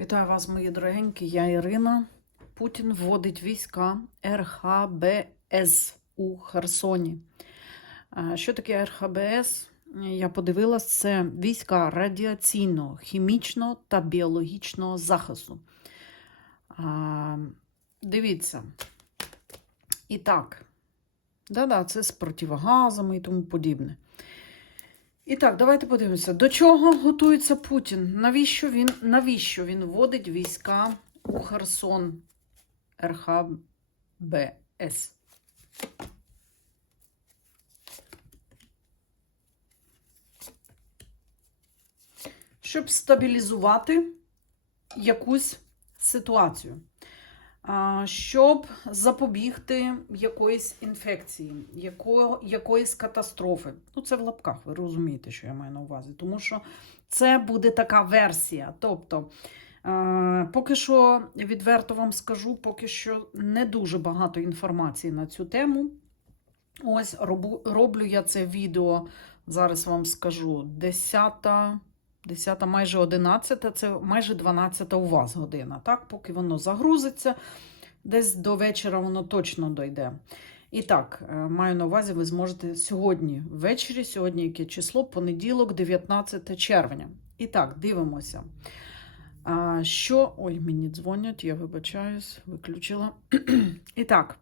Вітаю вас, мої дорогенькі. Я Ірина. Путін вводить війська РХБС у Херсоні. Що таке РХБС? Я подивилась, це війська радіаційного, хімічного та біологічного захисту. Дивіться. І так, да-да, це з противогазами і тому подібне. І так, давайте подивимося, до чого готується Путін? Навіщо він, навіщо він вводить війська у Херсон РХБС? Щоб стабілізувати якусь ситуацію, щоб запобігти якоїсь інфекції, якоїсь катастрофи. Ну, це в лапках, ви розумієте, що я маю на увазі. Тому що це буде така версія. Тобто, поки що, відверто вам скажу, поки що не дуже багато інформації на цю тему. Ось роблю я це відео, зараз вам скажу, 10. 10, майже 11, це майже 12 у вас година. Так, поки воно загрузиться, десь до вечора воно точно дойде. І так, е, маю на увазі, ви зможете сьогодні ввечері, сьогодні яке число, понеділок, 19 червня. І так, дивимося. А, Що. Ой, мені дзвонять, я вибачаюсь, виключила. І так,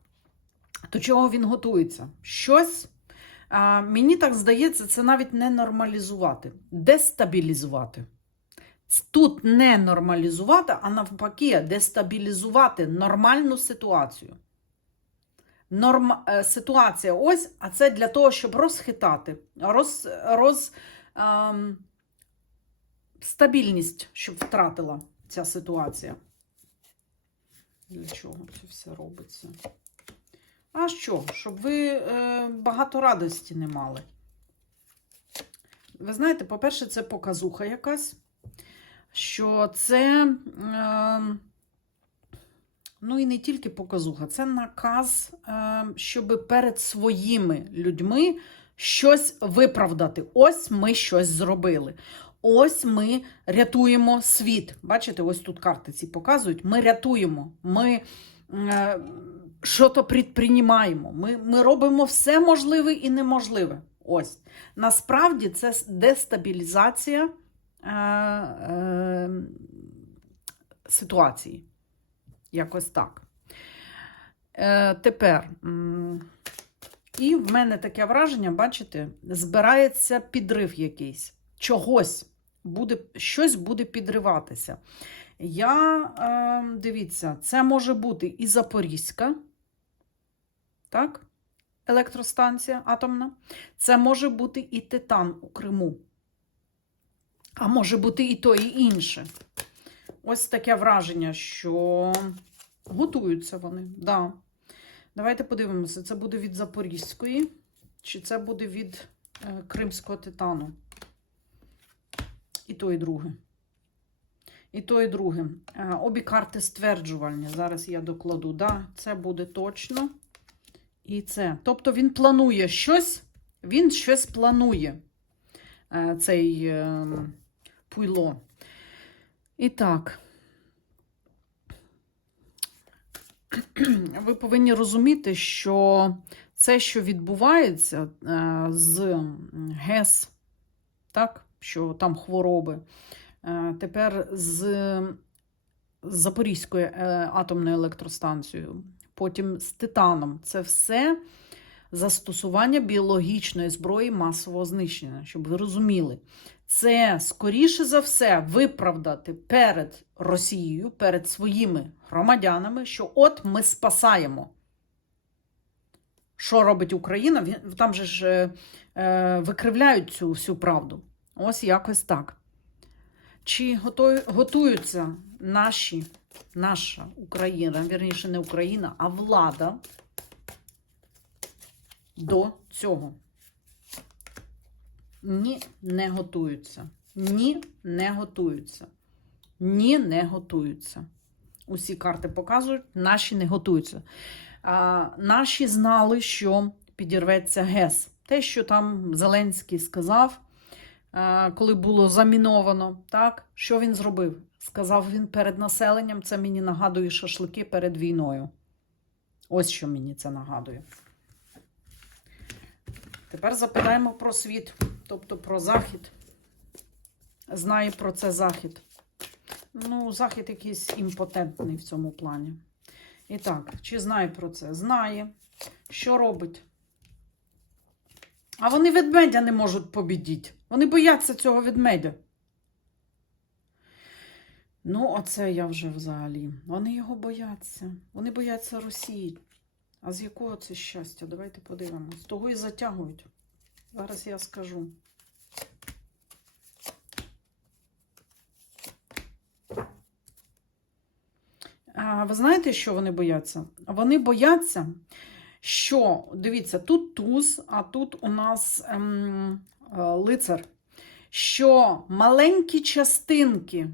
до чого він готується? Щось. А, Мені так здається, це навіть не нормалізувати, дестабілізувати. Тут не нормалізувати, а навпаки, дестабілізувати нормальну ситуацію. Норм... е, Ситуація ось, а це для того, щоб розхитати, роз... роз... ем... стабільність, щоб втратила ця ситуація. Для чого це все робиться? А що? Щоб ви е, багато радості не мали. Ви знаєте, по-перше, це показуха якась, що це, е, ну і не тільки показуха, це наказ, е, щоб перед своїми людьми щось виправдати. Ось ми щось зробили. Ось ми рятуємо світ. Бачите, ось тут карти ці показують. Ми рятуємо. Ми. Е, що то предприймаємо. Ми, ми робимо все можливе і неможливе. Ось. Насправді це дестабілізація е, е, ситуації. Якось так. Е, Тепер. І в мене таке враження, бачите, збирається підрив якийсь. Чогось буде, щось буде підриватися. Я, е, дивіться, це може бути і Запорізька, так? електростанція атомна. Це може бути і Титан у Криму. А може бути і то, і інше. Ось таке враження, що готуються вони. Да. Давайте подивимося, це буде від Запорізької, чи це буде від е, Кримського титану. І то, і друге. І то, і друге. Е, Обі карти стверджувальні. Зараз я докладу. Да, Це буде точно. І це. Тобто він планує щось, він щось планує, е, цей е, пуйло. І так. Ви повинні розуміти, що це, що відбувається з ГЕС, так, що там хвороби. Тепер з Запорізькою е, атомною електростанцією, потім з Титаном. Це все застосування біологічної зброї масового знищення, щоб ви розуміли. Це, скоріше за все, виправдати перед Росією, перед своїми громадянами, що от ми спасаємо. Що робить Україна? Там же ж е, викривляють цю всю правду. Ось якось так. Чи готуються наші, наша Україна, вірніше, не Україна, а влада до цього? Ні, не готуються. Ні, не готуються. Ні, не готуються. Усі карти показують, наші не готуються. А, Наші знали, що підірветься ГЕС. Те, що там Зеленський сказав коли було заміновано. Так? Що він зробив? Сказав він перед населенням, це мені нагадує шашлики перед війною. Ось що мені це нагадує. Тепер запитаємо про світ, тобто про захід. Знає про це захід. Ну, захід якийсь імпотентний в цьому плані. І так, чи знає про це? Знає. Що робить? А вони ведмедя не можуть побідіти. Вони бояться цього ведмедя. Ну, оце я вже взагалі. Вони його бояться. Вони бояться Росії. А з якого це щастя? Давайте подивимось. Того і затягують. Зараз я скажу. А, ви знаєте, що вони бояться? Вони бояться, що, дивіться, тут туз, а тут у нас ем, е, лицар, що маленькі частинки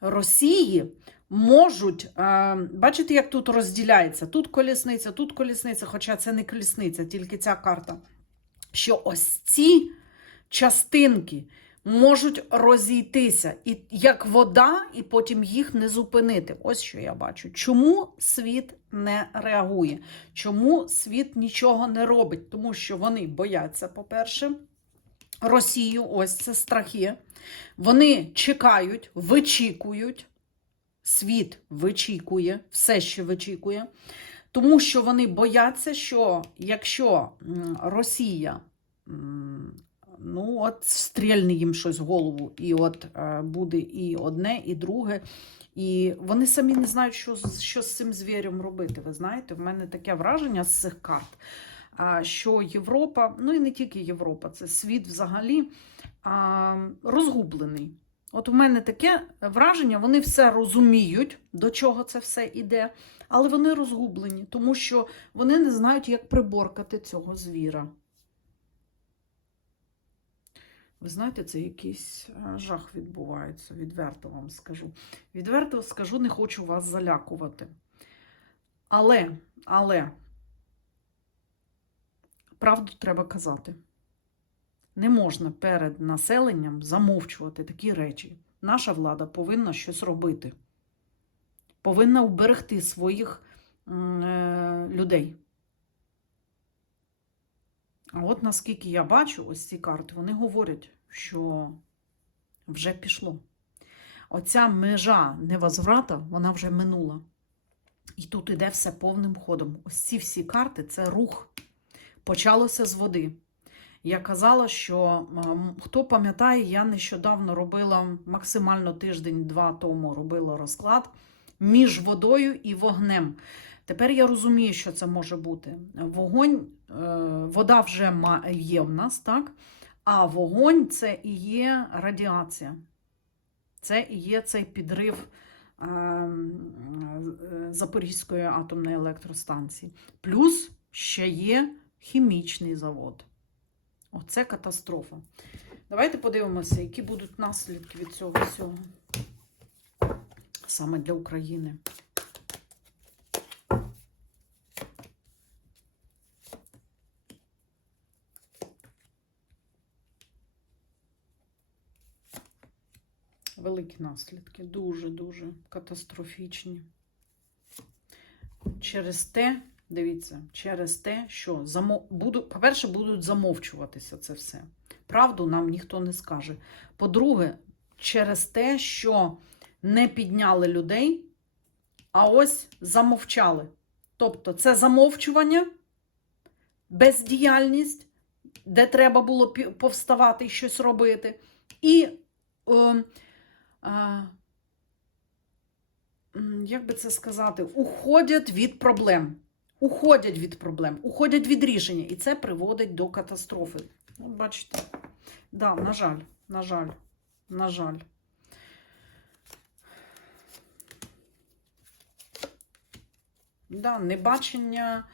Росії можуть, е, бачите, як тут розділяється? Тут колісниця, тут колісниця, хоча це не колісниця, тільки ця карта. Що ось ці частинки можуть розійтися і як вода, і потім їх не зупинити. Ось що я бачу. Чому світ не реагує? Чому світ нічого не робить? Тому що вони бояться, по-перше, Росію, ось це страхи. Вони чекають, вичікують. Світ вичікує, все ще вичікує. Тому що вони бояться, що якщо Росія ну, от стрільне їм щось в голову, і от е, буде і одне, і друге. І вони самі не знають, що, що з цим звірем робити. Ви знаєте, в мене таке враження з цих карт, що Європа, ну і не тільки Європа, це світ взагалі розгублений. От у мене таке враження, вони все розуміють, до чого це все іде, але вони розгублені, тому що вони не знають, як приборкати цього звіра. Ви знаєте, це якийсь е, жах відбувається, відверто вам скажу. Відверто скажу, не хочу вас залякувати. Але, але, правду треба казати. Не можна перед населенням замовчувати такі речі. Наша влада повинна щось робити. Повинна вберегти своїх е, людей. А от наскільки я бачу, ось ці карти, вони говорять, що вже пішло. Оця межа невозврата, вона вже минула. І тут іде все повним ходом. Ось ці всі карти це рух. Почалося з води. Я казала, що хто пам'ятає, я нещодавно робила максимально тиждень-два тому робила розклад між водою і вогнем. Тепер я розумію, що це може бути. Вогонь, е, вода вже є в нас, так? А вогонь це і є радіація. Це і є цей підрив е, е, Запорізької атомної електростанції. Плюс ще є хімічний завод. Оце катастрофа. Давайте подивимося, які будуть наслідки від цього всього. Саме для України. Великі наслідки, дуже-дуже катастрофічні. Через те, дивіться, через те, що буду... по-перше, будуть замовчуватися це все. Правду нам ніхто не скаже. По-друге, через те, що не підняли людей, а ось замовчали. Тобто, це замовчування, бездіяльність, де треба було повставати і щось робити. І е, а, м, як би це сказати, уходять від проблем. Уходять від проблем, уходять від рішення. І це приводить до катастрофи. Ну, бачите, да, на жаль, на жаль, на жаль. Да, небачення,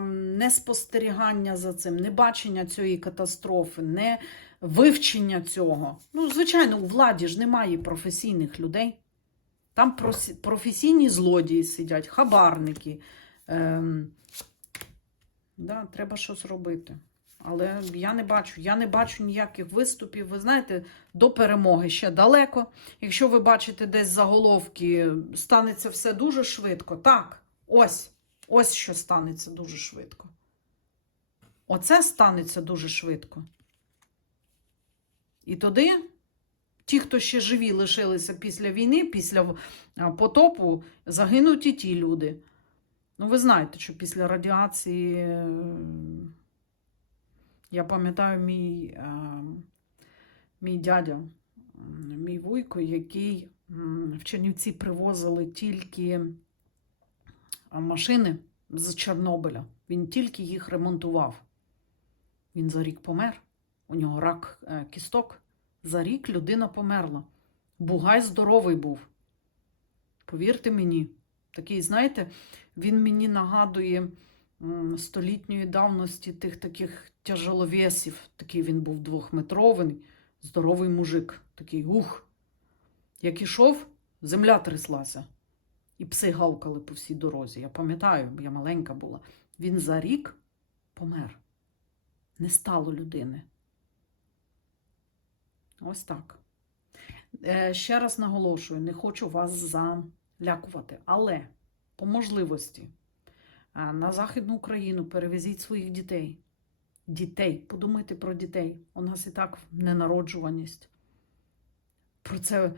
не спостерігання за цим, не бачення цієї катастрофи, не вивчення цього. Ну, звичайно, у владі ж немає професійних людей. Там професійні злодії сидять, хабарники. Ем, да, треба щось робити. Але я не бачу, я не бачу ніяких виступів. Ви знаєте, до перемоги ще далеко. Якщо ви бачите десь заголовки, станеться все дуже швидко. Так, ось, ось що станеться дуже швидко. Оце станеться дуже швидко. І тоді ті, хто ще живі лишилися після війни, після потопу, загинуть і ті люди. Ну, ви знаєте, що після радіації. е, Я пам'ятаю мій, е, мій дядя, мій вуйко, який в Чернівці привозили тільки машини з Чорнобиля. Він тільки їх ремонтував. Він за рік помер. У нього рак е, кісток. За рік людина померла. Бугай здоровий був. Повірте мені, такий, знаєте, він мені нагадує столітньої давності тих таких тяжеловесів. Такий він був двохметровий, здоровий мужик. Такий ух. Як ішов, земля тряслася. І пси гавкали по всій дорозі. Я пам'ятаю, я маленька була. Він за рік помер. Не стало людини. Ось так. Е, ще раз наголошую, не хочу вас залякувати, але по можливості а, на Західну Україну перевезіть своїх дітей. Дітей, подумайте про дітей. У нас і так ненароджуваність. Про це,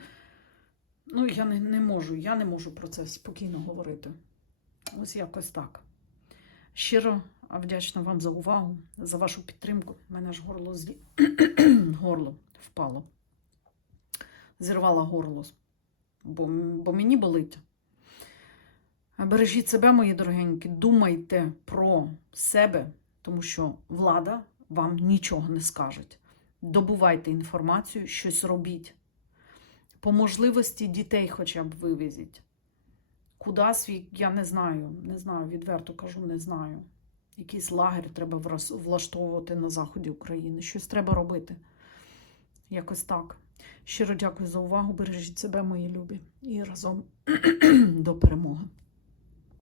ну, я не, не можу, я не можу про це спокійно говорити. Ось якось так. Щиро вдячна вам за увагу, за вашу підтримку. У мене ж горло злі... горло впало. Зірвала горло, бо, бо мені болить. Бережіть себе, мої дорогенькі, думайте про себе, тому що влада вам нічого не скаже. Добувайте інформацію, щось робіть. По можливості дітей хоча б вивезіть. Куди свій, я не знаю, не знаю, відверто кажу, не знаю. Якийсь лагерь треба влаштовувати на заході України. Щось треба робити. Якось так. Щиро дякую за увагу. Бережіть себе, мої любі, і разом до перемоги.